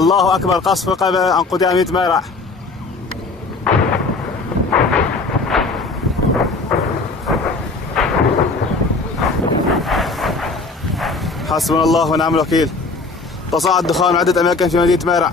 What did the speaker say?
الله أكبر، قصف عن قدامية ميرع. حسبنا الله ونعم الوكيل. تصاعد دخان عدة أماكن في مدينة ميرع.